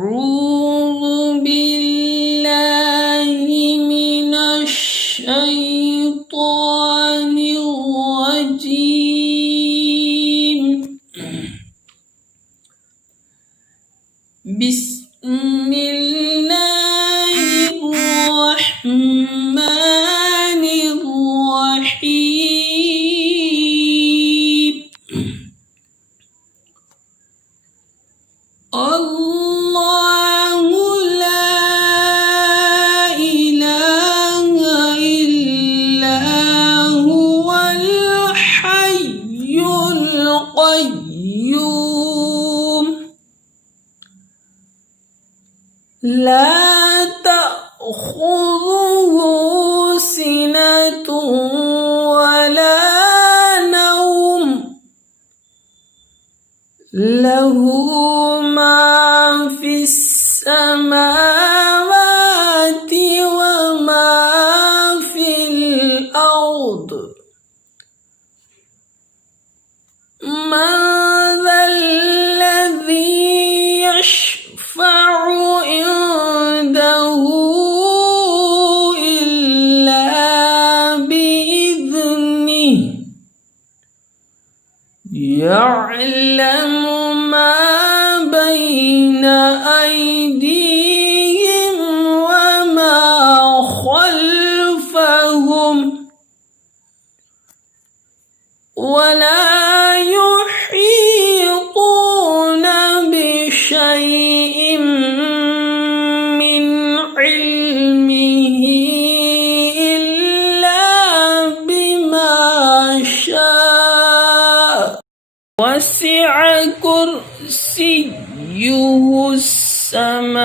أعوذ بالله من الشيطان الرجيم. بسم الله الرحمن الرحيم. الله لا إله إلا هو الحي القيوم لا تأخذه سنة ولا نوم له ما في السماوات وما في الأرض. من ذا الذي يشفع عنده إلا بإذنه يعلم ما بين أيديهم وما خلفهم ولا يحيطون بشيء من علمه إلا بما شاء. وسع كرسيه السماوات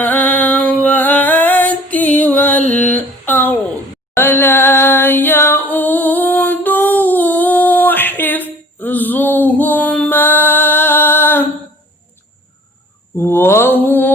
والأرض ولا يؤوده حفظهما وهو